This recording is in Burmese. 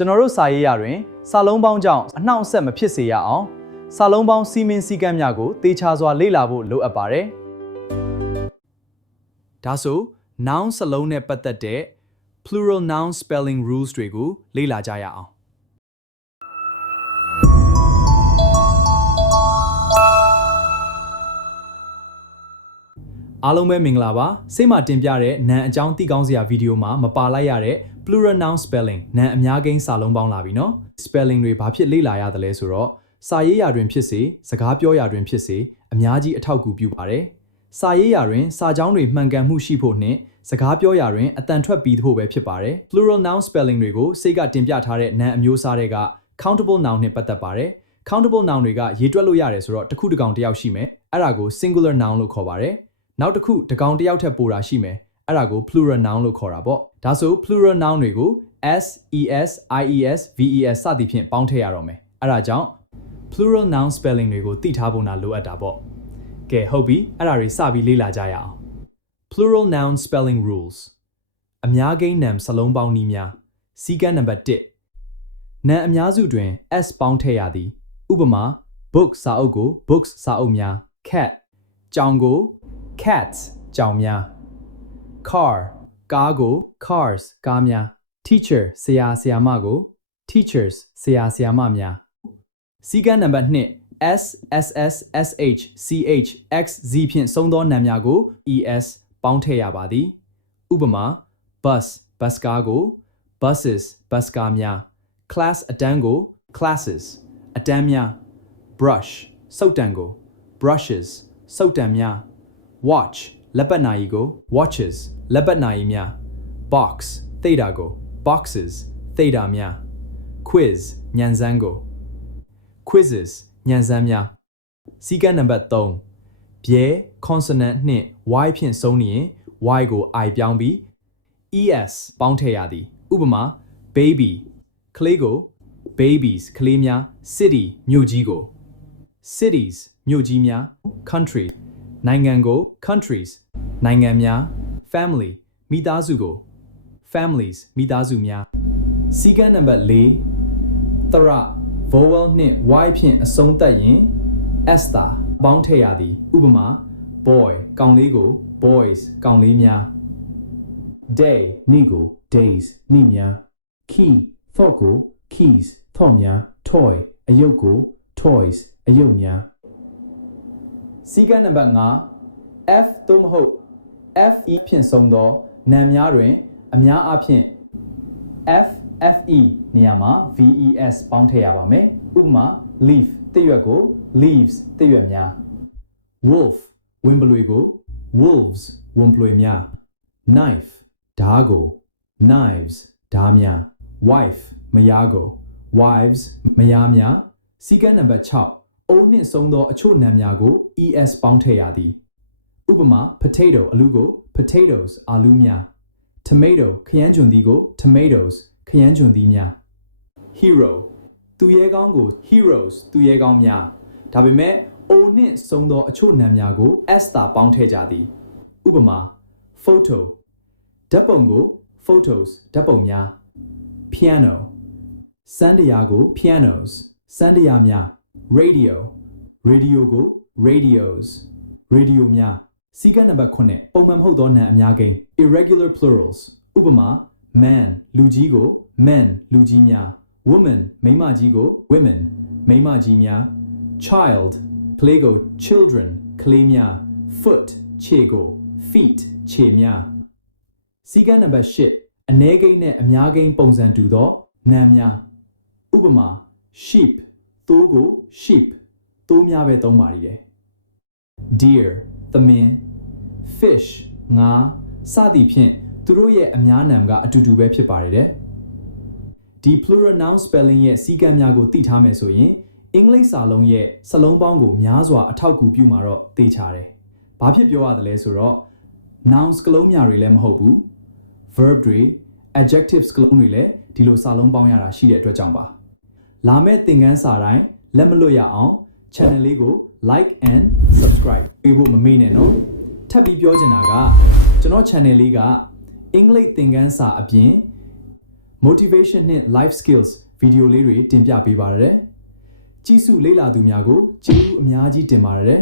ကျွန်တော်တို့စာရေးရာတွင်စာလုံးပေါင်းကြောင့်အနှောင့်အယှက်မဖြစ်စေရအောင်စာလုံးပေါင်းစီမင်းစည်းကမ်းများကိုသေချာစွာလေ့လာဖို့လိုအပ်ပါတယ်။ဒါဆို noun စလုံးနဲ့ပတ်သက်တဲ့ plural noun spelling rules တွေကိုလေ့လာကြရအောင်အားလုံးပဲမင်္ဂလာပါစိတ်မှတင်ပြတဲ့နာမ်အကြောင်းသိကောင်းစရာဗီဒီယိုမှာမပါလိုက်ရတဲ့ plural noun spelling နာမ်အများကိန်းစာလုံးပေါင်းလာပြီနော် spelling တွေဘာဖြစ်လေ့လာရသလဲဆိုတော့စာရေးရာတွင်ဖြစ်စေစကားပြောရာတွင်ဖြစ်စေအများကြီးအထောက်အကူပြုပါတယ်စာရေးရာတွင်စာကြောင်းတွေမှန်ကန်မှုရှိဖို့နှင့်စကားပြောရာတွင်အတန်ထွက်ပြီးဖို့ပဲဖြစ်ပါတယ် plural noun spelling တွေကိုစိတ်ကတင်ပြထားတဲ့နာမ်အမျိုးအစားတွေက countable noun နဲ့ပတ်သက်ပါတယ် countable noun တွေကရေးတွက်လို့ရတယ်ဆိုတော့တစ်ခုတစ်ကောင်တစ်ယောက်ရှိမယ်အဲ့ဒါကို singular noun လို့ခေါ်ပါတယ်နောက်တစ်ခုတစ်ကောင်တစ်ယောက်ထက်ပိုတာရှိမယ်အဲ့ဒါကို plural noun လို့ခေါ်တာပေါ့ဒါဆို plural noun တွေကို s es ies ves စသည်ဖြင့်ပေါင်းထည့်ရတော့မယ်အဲ့ဒါကြောင့် plural noun spelling တွေကိုသိထားဖို့နာလိုအပ်တာပေါ့ကဲဟုတ်ပြီအဲ့ဒါတွေစပြီးလေ့လာကြရအောင် plural noun spelling rules အများကိန်းနာမ်စလုံးပေါင်းနည်းများစည်းကမ်းနံပါတ်1နာမ်အများစုတွင် s ပေါင်းထည့်ရသည်ဥပမာ book စာအုပ်ကို books စာအုပ်များ cat ကြောင်ကိုcats ကြောင်များ car ကားကို cars ကားများ teacher ဆရာဆရာမကို teachers ဆရာဆရာမများစည်းကမ်းနံပါတ်2 s ss sh ch x z ဖြင့်ဆုံးသောနာမ်များကို es ပေါင်းထည့်ရပါသည်ဥပမာ bus ဘတ်ကားကို buses ဘတ်ကားများ class အတန်းကို classes အတန်းများ brush စုပ်တံကို brushes စုပ်တံများwatch လက်ပတ်နာရီကို watches လက်ပတ်နာရီများ box သိတာကို boxes သိတာများ quiz ညံစမ်းကို quizzes ညံစမ်းများစည်းကမ်းနံပါတ်3ဘျဲ consonant နှင့် y ဖြင့်ဆုံးနေရင် y ကို i ပြောင်းပြီး es ပေါင်းထည့်ရသည်ဥပမာ baby ကလေးကို babies ကလေးများ city မြို့ကြီးကို cities မြို့ကြီးများ country နိုင်ငံကို countries နိုင်ငံများ family မိသားစုကို families မိသားစုများစည်းကမ်းနံပါတ်4သရ vowel နှင့် y ဖြင့်အဆုံးသတ်ရင် s သာပေါင်းထည့်ရသည်ဥပမာ boy ကောင်လေးကို boys ကောင်လေးများ day နေ့ကို days နေ့များ key သော့ကို keys သော့များ toy အယုတ်ကို toys အယုတ်များစည်းကမ်းနံပါတ်5 f သို့မဟုတ် fe ဖြင့်ဆုံးသောနာမ်များတွင်အများအားဖြင့် fe နေရာမှာ ves ပေါင်းထည့်ရပါမယ်ဥပမာ leaf တစ်ရွက်ကို leaves တစ်ရွက်များ wolf ဝင်ပလွေကို wolves ဝင်ပလွေများ knife ဓားကို knives ဓားများ wife မယားကို wives မယားများစည်းကမ်းနံပါတ်6အိုးနှင့်ဆုံးသောအချို့နာမ်များကို es ပေါင်းထည့်ရသည်ဥပမာ potato အလူးကို potatoes အာလူးများ tomato ခရမ်းချွန်သီးကို tomatoes ခရမ်းချွန်သီးများ hero သူရဲကောင်းကို heroes သူရဲကောင်းများဒါပေမဲ့ o နှင့်ဆုံးသောအချို့နာမ်များကို s သာပေါင်းထည့်ကြသည်ဥပမာ photo ဓာတ်ပုံကို photos ဓာတ်ပုံများ piano စန္ဒယာကို pianos စန္ဒယာများ radio ကို radios ရေဒီယိုများစည်းကမ်းနံပါတ်9ပုံမှန်မဟုတ်သောနာမ်အများကိန်း irregular plurals ဥပမာ man လူကြီးကို men လူကြီးများ woman မိန်းမကြီးကို women မိန်းမကြီးများ child ကလေးကို children ကလေးများ foot ခြေကို feet ခြေများစည်းကမ်းနံပါတ်10အနည်းကိန်းနဲ့အများကိန်းပုံစံတူသောနာမ်များဥပမာ sheep သိုးကို sheep သိုးများပဲသုံးပါလိမ့်တယ် deer သမင် fish ငါးစသည်ဖြင့်သူတို့ရဲ့အများနာမ်ကအတူတူပဲဖြစ်ပါတယ်တဲ့ဒီ plural noun spelling ရဲ့စည်းကမ်းများကိုသိထားမယ်ဆိုရင်အင်္ဂလိပ်စာလုံးရဲ့စလုံးပေါင်းကိုများစွာအထောက်အကူပြုမှာတော့သိချတယ်။ဘာဖြစ်ပြောရသလဲဆိုတော့ nouns ကလုံးများတွေလည်းမဟုတ်ဘူး verb တွေ adjectives ကလုံးတွေလည်းဒီလိုစာလုံးပေါင်းရတာရှိတဲ့အတွက်ကြောင့်ပါ။လာမယ့်သင်ခန်းစာတိုင်းလက်မလွတ်ရအောင် channel လေးကို like and subscribe ပေးဖို့မမေ့နဲ့နော်ထပ်ပြီးပြောချင်တာကကျွန်တော် channel လေးကအင်္ဂလိပ်သင်ခန်းစာအပြင် motivation နဲ့ life skills ဗီဒီယိုလေးတွေတင်ပြပေးပါရယ်ကြည့်စုလေ့လာသူများကိုကျေးဇူးအများကြီးတင်ပါတယ်